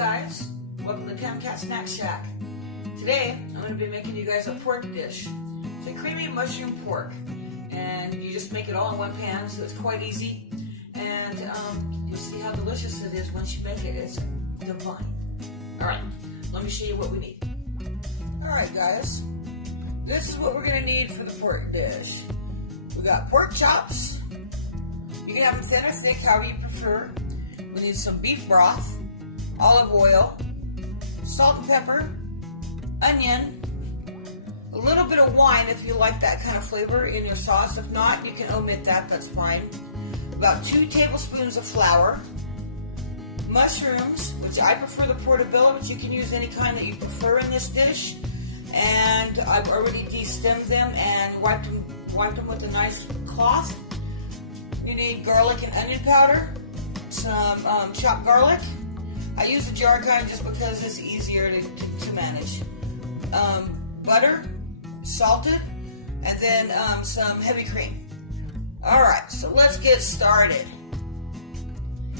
guys, welcome to Tam Cat Snack Shack. Today I'm going to be making you guys a pork dish. It's a creamy mushroom pork, and you just make it all in one pan, so it's quite easy. And you'll see how delicious it is once you make it. It's divine. Alright, let me show you what we need. Alright guys, this is what we're going to need for the pork dish. We got pork chops. You can have them thin or thick, however you prefer. We need some beef broth, olive oil, salt and pepper, onion, a little bit of wine if you like that kind of flavor in your sauce. If not, you can omit that, that's fine. About 2 tablespoons of flour, mushrooms, which I prefer the portobello, but you can use any kind that you prefer in this dish. And I've already de-stemmed them and wiped them with a nice cloth. You need garlic and onion powder, some chopped garlic. I use the jar kind just because it's easier to manage. Butter, salted, and then some heavy cream. Alright, so let's get started.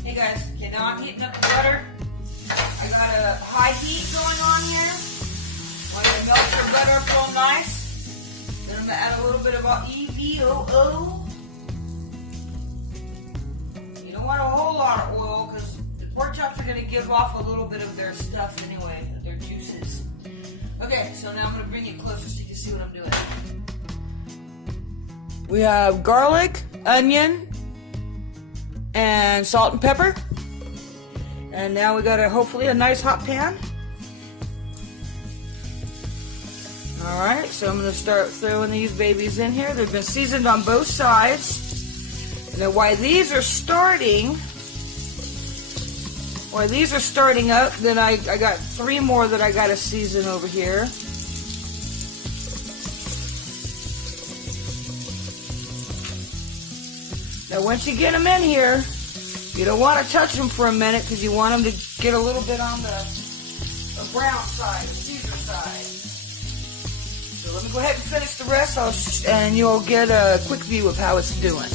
Hey guys, okay, now I'm heating up the butter. I got a high heat going on here. I'm going to melt your butter up real nice. Then I'm going to add a little bit of EVOO. You don't want a whole lot of oil because the pork chops are going to give off a little bit of their stuff anyway, their juices. Okay, so now I'm going to bring it closer so you can see what I'm doing. We have garlic, onion, and salt and pepper. And now we got hopefully a nice hot pan. Alright, so I'm going to start throwing these babies in here. They've been seasoned on both sides. And then while these are starting up, then I got 3 more that I got to season over here. Now once you get them in here, you don't want to touch them for a minute because you want them to get a little bit on the brown side, the Caesar side. So let me go ahead and finish the rest, and you'll get a quick view of how it's doing.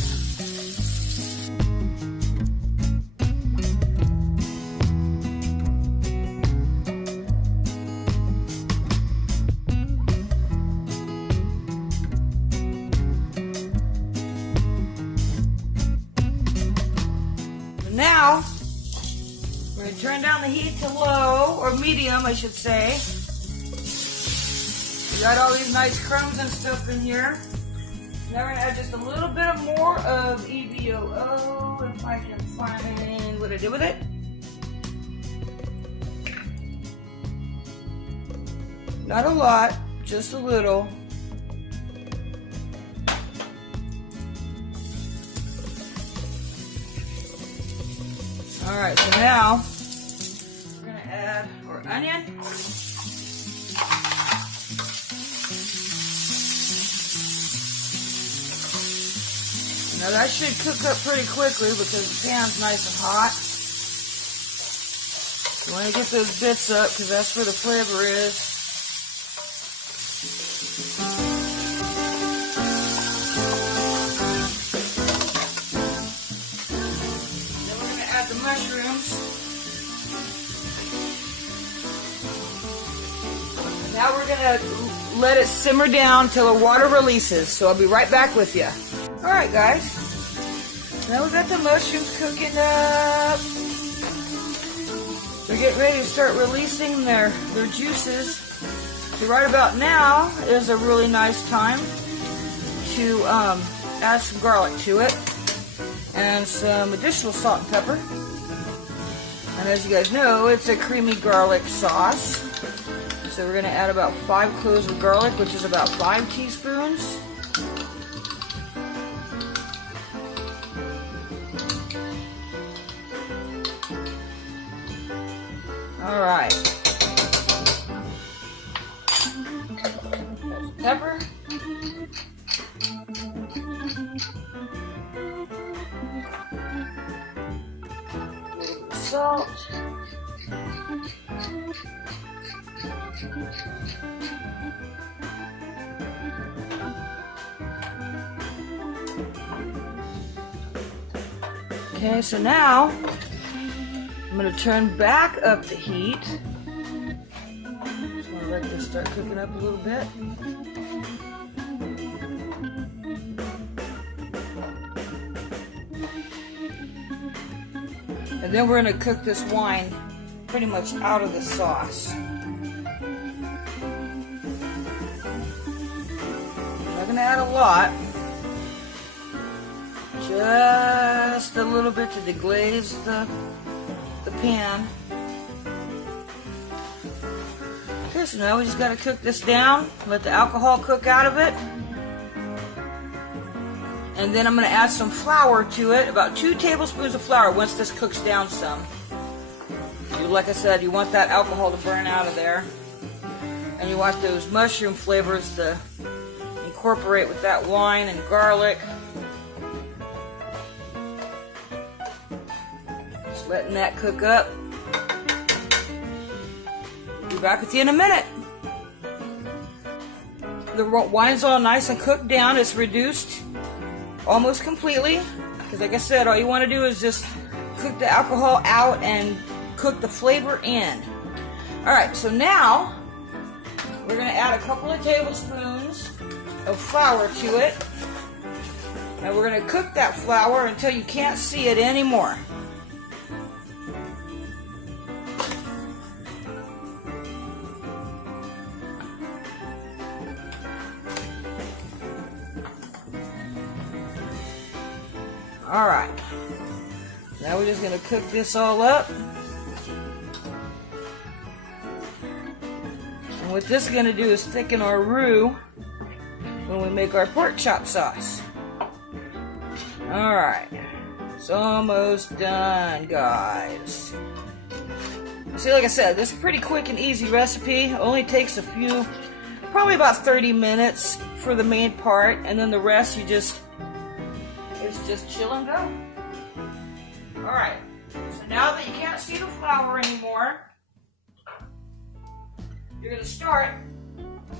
Now, we're going to turn down the heat to low, or medium I should say. We got all these nice crumbs and stuff in here. Now we're going to add just a little bit more of EVOO, if I can find what I did with it. Not a lot, just a little. Alright, so now we're going to add our onion. Now that should cook up pretty quickly because the pan's nice and hot. You want to get those bits up because that's where the flavor is. The mushrooms. Now we're going to let it simmer down till the water releases. So I'll be right back with you. Alright guys. Now we've got the mushrooms cooking up. They're getting ready to start releasing their juices. So right about now is a really nice time to add some garlic to it. And some additional salt and pepper. And as you guys know, it's a creamy garlic sauce. So we're going to add about 5 cloves of garlic, which is about 5 teaspoons. Alright. Pepper. Salt. Okay, so now I'm going to turn back up the heat. Just want to let this start cooking up a little bit. And then we're going to cook this wine pretty much out of the sauce. Not going to add a lot. Just a little bit to deglaze the pan. Okay, so now we just got to cook this down, let the alcohol cook out of it. And then I'm going to add some flour to it, about 2 tablespoons of flour once this cooks down some. Like I said, you want that alcohol to burn out of there. And you want those mushroom flavors to incorporate with that wine and garlic. Just letting that cook up. Be back with you in a minute. The wine's all nice and cooked down. It's reduced almost completely. Because like I said, all you want to do is just cook the alcohol out and cook the flavor in. Alright, so now we're going to add a couple of tablespoons of flour to it. And we're going to cook that flour until you can't see it anymore. Alright, now we're just going to cook this all up. And what this is going to do is thicken our roux when we make our pork chop sauce. Alright, it's almost done, guys. See, like I said, this is a pretty quick and easy recipe. It only takes probably about 30 minutes for the main part, and then the rest it's just chill and go. Alright, so now that you can't see the flour anymore, you're going to start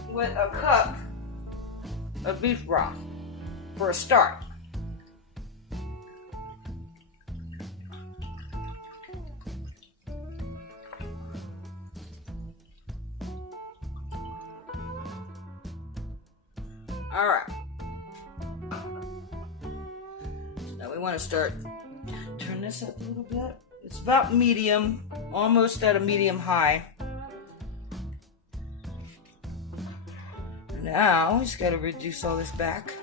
with a cup of beef broth for a start. Alright. So now we want to start, turn this up a little bit. It's about medium, almost at a medium high. Now, we just got to reduce all this back.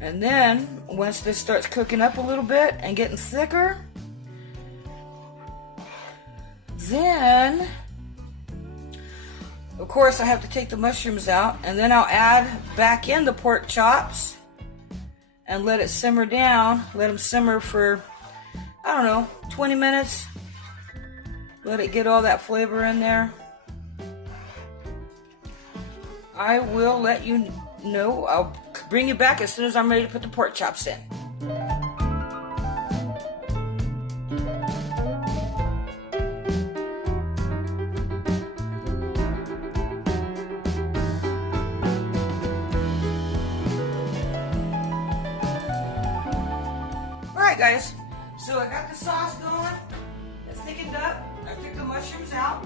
And then, once this starts cooking up a little bit and getting thicker, then, of course, I have to take the mushrooms out, and then I'll add back in the pork chops and let it simmer down. Let them simmer for, I don't know, 20 minutes. Let it get all that flavor in there. I will let you know. I'll bring you back as soon as I'm ready to put the pork chops in. Alright guys, so I got the sauce going. It's thickened up. I took the mushrooms out.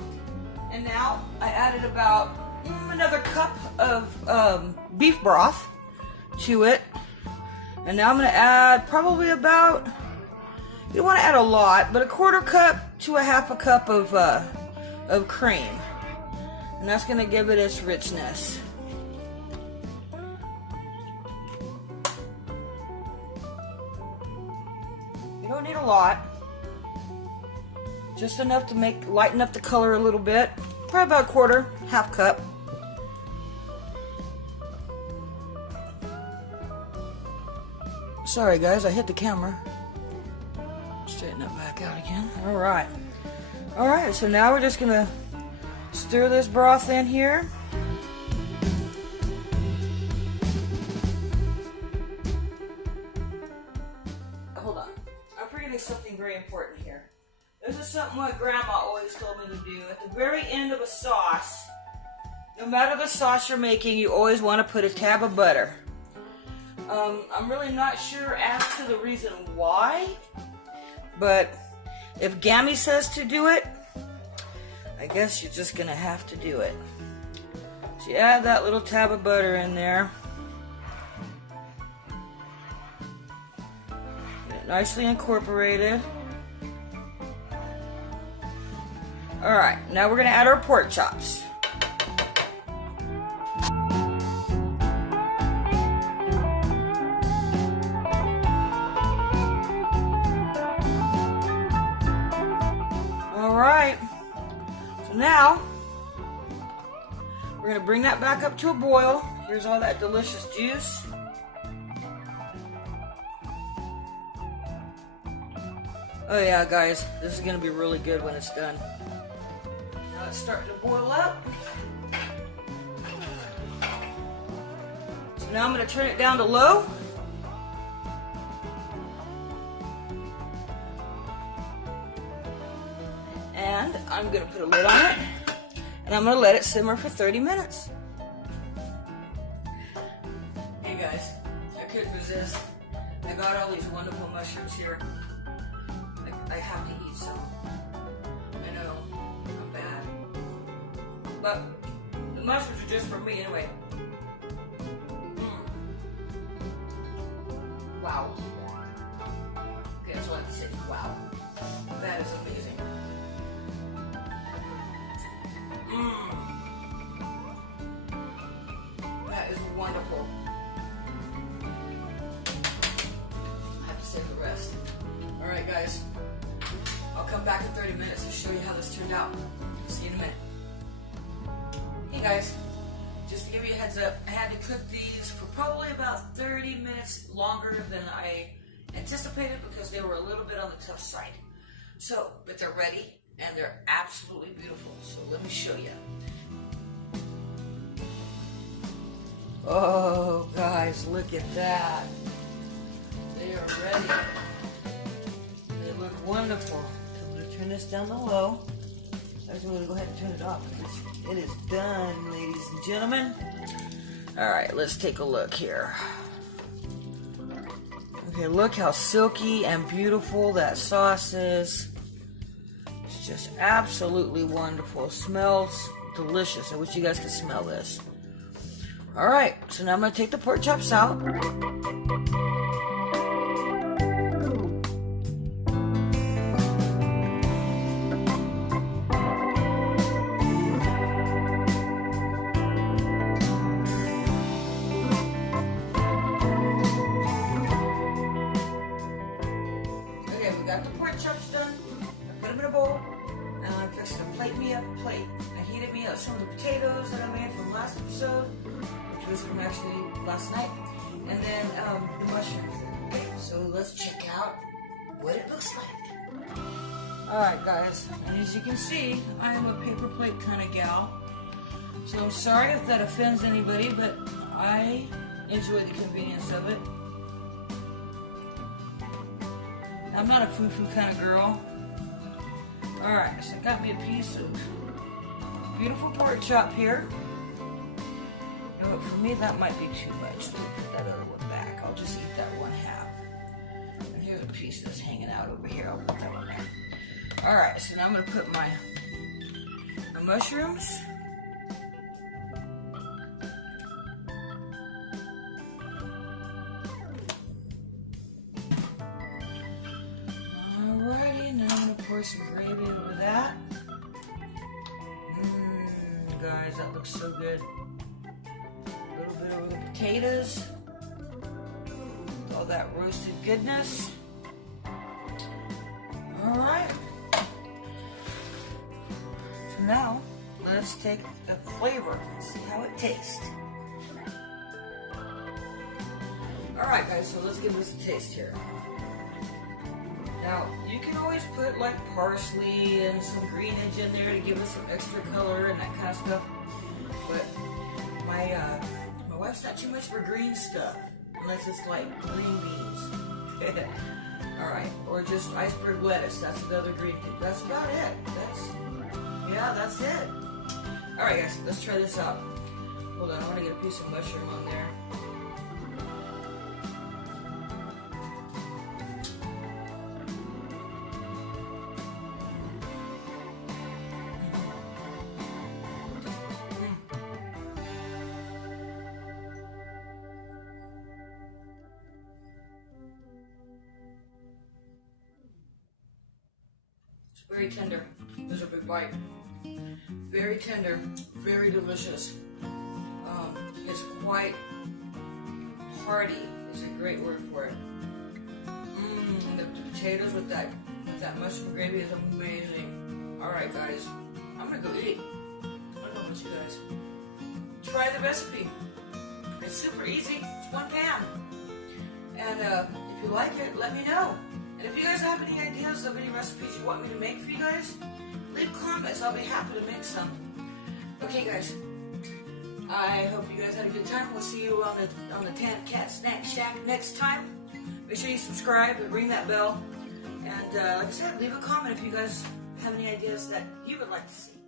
And now I added about another cup of beef broth to it. And now I'm going to add probably about, you don't want to add a lot, but a 1/4 cup to a 1/2 cup of cream. And that's going to give it its richness. You don't need a lot. Just enough to lighten up the color a little bit. Probably about a 1/4, 1/2 cup. Sorry guys, I hit the camera. Straighten that back out again. Alright. Alright, so now we're just going to stir this broth in here. Hold on. I'm forgetting something very important here. This is something my grandma always told me to do. At the very end of a sauce, no matter the sauce you're making, you always want to put a tab of butter. I'm really not sure as to the reason why, but if Gammy says to do it, I guess you're just gonna have to do it. So you add that little tab of butter in there. Get it nicely incorporated. Alright, now we're gonna add our pork chops. Alright, so now we're gonna bring that back up to a boil. Here's all that delicious juice. Oh yeah, guys, this is gonna be really good when it's done. Now it's starting to boil up. So now I'm gonna turn it down to low. And I'm gonna put a lid on it. And I'm gonna let it simmer for 30 minutes. Hey guys, I couldn't resist. I got all these wonderful mushrooms here. I have to eat some. I know, I'm bad. But the mushrooms are just for me anyway. Wow. Okay, that's all I have to say. Wow. That is amazing. That is wonderful. I have to save the rest. Alright guys, I'll come back in 30 minutes to show you how this turned out. See you in a minute. Hey guys, just to give you a heads up, I had to cook these for probably about 30 minutes longer than I anticipated because they were a little bit on the tough side. So, but they're ready and they're absolutely beautiful. So let me show you. Oh guys, look at that. They are ready. They look wonderful. I'm going to turn this down to low. I was going to go ahead and turn it off because it is done, ladies and gentlemen. Alright, let's take a look here. Okay, look how silky and beautiful that sauce is. It's just absolutely wonderful. It smells delicious. I wish you guys could smell this. Alright, so now I'm going to take the pork chops out. Okay, we got the pork chops done. I put them in a bowl. And I'm fixing to plate me up a plate. I heated me up some of the potatoes that I made from last episode, which was from actually last night, and then the mushrooms. Okay, so let's check out what it looks like. Alright guys, and as you can see, I am a paper plate kind of gal. So I'm sorry if that offends anybody, but I enjoy the convenience of it. I'm not a foo-foo kind of girl. Alright, so I got me a piece of beautiful pork chop here. You know what, for me that might be too much. So we'll put that other one back. I'll just eat that one half. And here's a piece that's hanging out over here. I'll put that one back. Alright, so now I'm going to put my mushrooms. Alrighty, now I'm going to pour some gravy over that. Guys, that looks so good. A little bit over the potatoes. All that roasted goodness. Alright. So now, let's take the flavor and see how it tastes. Alright guys, so let's give this a taste here. Now, you can always put like parsley and some greenage in there to give us some extra color and that kind of stuff. But my wife's not too much for green stuff, unless it's like green beans. Alright, or just iceberg lettuce, that's another green thing. That's about it. That's it. Alright guys, let's try this out. Hold on, I want to get a piece of mushroom on there. Very tender. There's a big bite. Very tender, very delicious. It's quite hearty is a great word for it. And the potatoes with that mushroom gravy is amazing. Alright guys, I'm gonna go eat. I don't know about you guys. Try the recipe. It's super easy. It's one pan. And if you like it, let me know. And if you guys have any ideas of any recipes you want me to make for you guys, leave comments. I'll be happy to make some. Okay guys, I hope you guys had a good time. We'll see you on the Tan Cat Snack Shack next time. Make sure you subscribe and ring that bell. And like I said, leave a comment if you guys have any ideas that you would like to see.